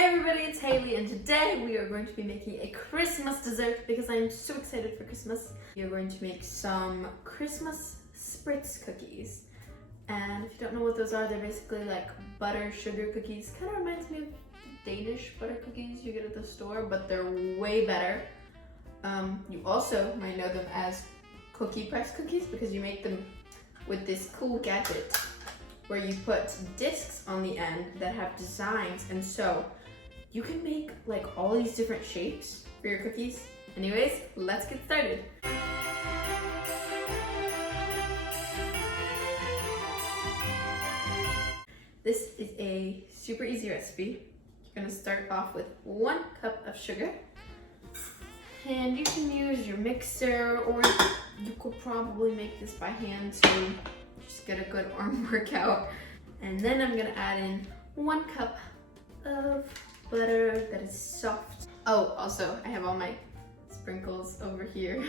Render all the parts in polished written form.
Hey everybody, it's Hailey, and today we are going to be making a Christmas dessert because I am so excited for Christmas. We are going to make some Christmas Spritz cookies. And if you don't know what those are, they're basically like butter sugar cookies. Kind of reminds me of Danish butter cookies you get at the store, but they're way better. You also might know them as cookie press cookies because you make them with this cool gadget where you put discs on the end that have designs, and so you can make like all these different shapes for your cookies. Anyways, let's get started. This is a super easy recipe. You're gonna start off with 1 cup of sugar. And you can use your mixer, or you could probably make this by hand to just get a good arm workout. And then I'm gonna add in 1 cup of butter that is soft. Oh, also I have all my sprinkles over here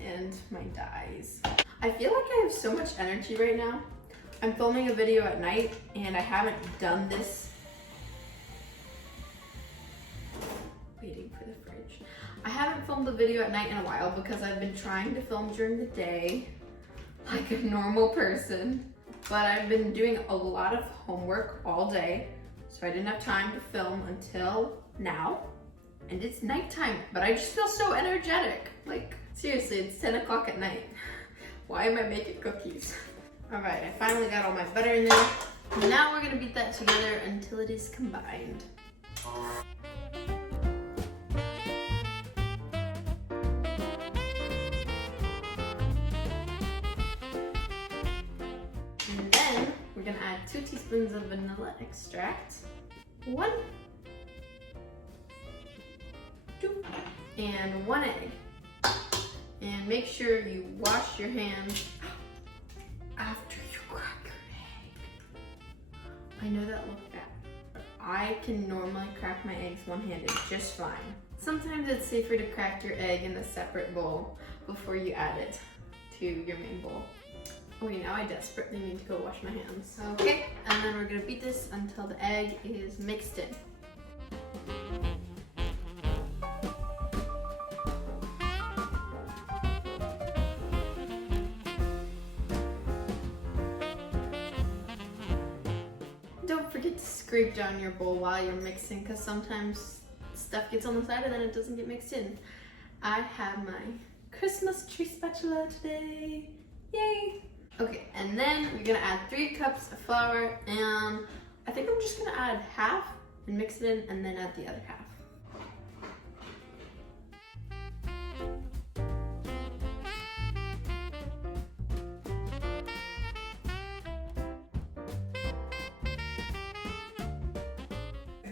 and my dyes. I feel like I have so much energy right now. I'm filming a video at night and I haven't done this. Waiting for the fridge. I haven't filmed a video at night in a while because I've been trying to film during the day like a normal person, but I've been doing a lot of homework all day, so I didn't have time to film until now, and it's nighttime, but I just feel so energetic. Like, seriously, it's 10 o'clock at night. Why am I making cookies? All right, I finally got all my butter in there. Now we're gonna beat that together until it is combined. And then we're gonna add 2 teaspoons of vanilla extract. 1, 2, and 1 egg. And make sure you wash your hands after you crack your egg. I know that looks bad, but I can normally crack my eggs one-handed just fine. Sometimes it's safer to crack your egg in a separate bowl before you add it to your main bowl. Oh wait, now I desperately need to go wash my hands. Okay, and then we're gonna beat this until the egg is mixed in. Don't forget to scrape down your bowl while you're mixing, because sometimes stuff gets on the side and then it doesn't get mixed in. I have my Christmas tree spatula today. Yay! Okay, and then we're gonna add 3 cups of flour, and I think I'm just gonna add half and mix it in and then add the other half.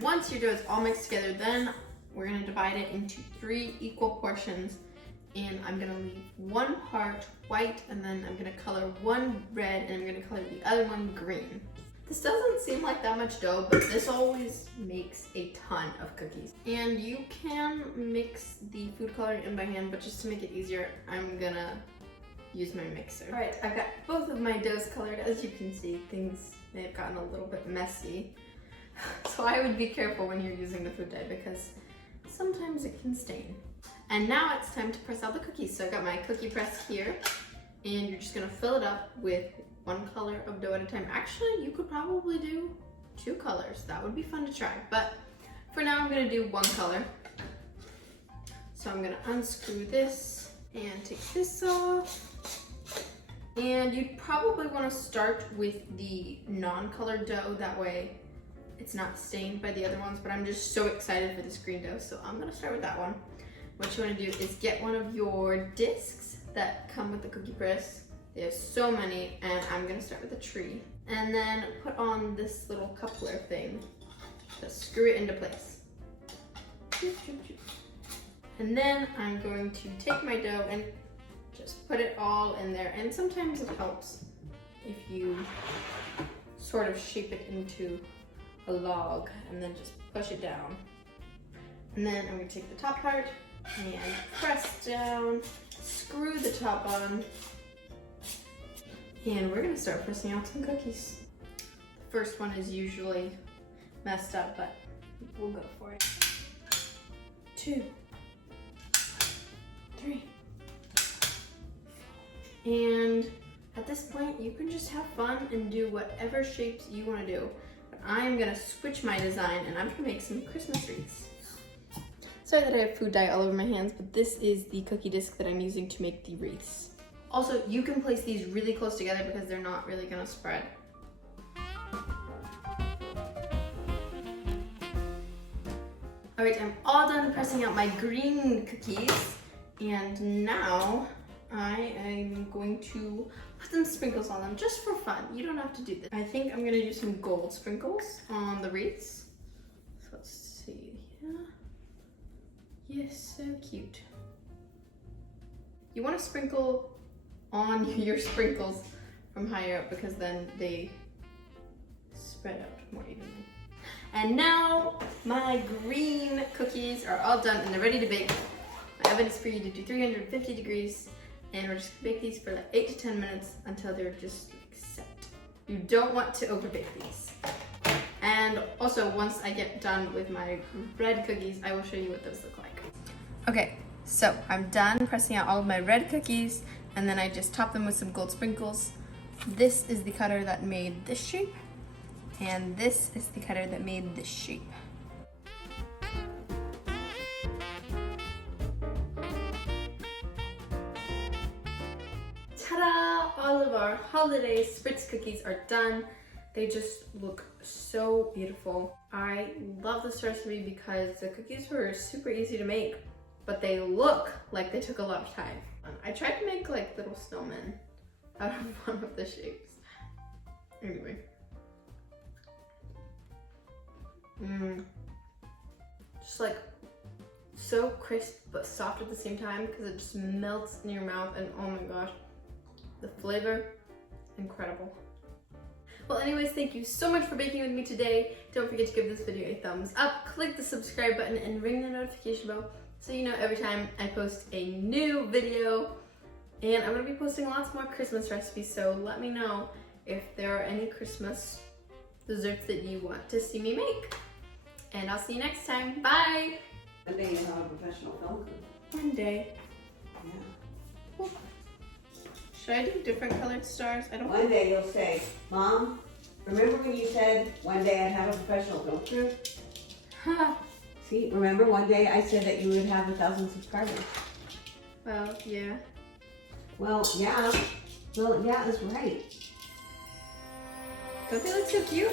Once your dough is all mixed together, then we're gonna divide it into 3 equal portions, and I'm gonna leave 1 part white, and then I'm gonna color 1 red, and I'm gonna color the other one green. This doesn't seem like that much dough, but this always makes a ton of cookies. And you can mix the food coloring in by hand, but just to make it easier, I'm gonna use my mixer. All right, I've got both of my doughs colored. As you can see, things may have gotten a little bit messy. So I would be careful when you're using the food dye because sometimes it can stain. And now it's time to press out the cookies. So I got my cookie press here, and you're just gonna fill it up with 1 color of dough at a time. Actually, you could probably do 2 colors. That would be fun to try. But for now, I'm gonna do 1 color. So I'm gonna unscrew this and take this off. And you'd probably wanna start with the non-colored dough. That way it's not stained by the other ones, but I'm just so excited for this green dough, so I'm gonna start with that one. What you wanna do is get one of your discs that come with the cookie press. There's so many, and I'm gonna start with a tree. And then put on this little coupler thing to screw it into place. And then I'm going to take my dough and just put it all in there. And sometimes it helps if you sort of shape it into a log and then just push it down. And then I'm gonna take the top part and press down, screw the top on, and we're gonna start pressing out some cookies. The first one is usually messed up, but we'll go for it. 2, 3. And at this point, you can just have fun and do whatever shapes you want to do. But I'm gonna switch my design and I'm gonna make some Christmas wreaths. Sorry that I have food dye all over my hands, but this is the cookie disc that I'm using to make the wreaths. Also, you can place these really close together because they're not really gonna spread. All right, I'm all done pressing out my green cookies, and now I am going to put some sprinkles on them just for fun. You don't have to do this. I think I'm gonna do some gold sprinkles on the wreaths. So let's see here. Yes, so cute. You want to sprinkle on your sprinkles from higher up because then they spread out more evenly. And now my green cookies are all done and they're ready to bake. My oven is preheated to 350 degrees and we're just gonna bake these for like 8 to 10 minutes until they're just like set. You don't want to over bake these. And also once I get done with my red cookies, I will show you what those look like. Okay, so I'm done pressing out all of my red cookies and then I just top them with some gold sprinkles. This is the cutter that made this shape. And this is the cutter that made this shape. Ta-da! All of our holiday Spritz cookies are done. They just look so beautiful. I love this recipe because the cookies were super easy to make, but they look like they took a lot of time. I tried to make like little snowmen out of one of the shapes. Anyway. Just like so crisp but soft at the same time because it just melts in your mouth and oh my gosh, the flavor, incredible. Well anyways, thank you so much for baking with me today. Don't forget to give this video a thumbs up, click the subscribe button and ring the notification bell so you know every time I post a new video. And I'm going to be posting lots more Christmas recipes, so let me know if there are any Christmas desserts that you want to see me make. And I'll see you next time. Bye! One day you'll have a professional film crew. One day. Yeah. Cool. Should I do different colored stars? I don't One day you'll say, Mom, remember when you said one day I'd have a professional film crew? Ha! See, remember one day I said that you would have 1,000 subscribers? Well, yeah. Well, yeah. Well, yeah, that's right. Don't they look so cute?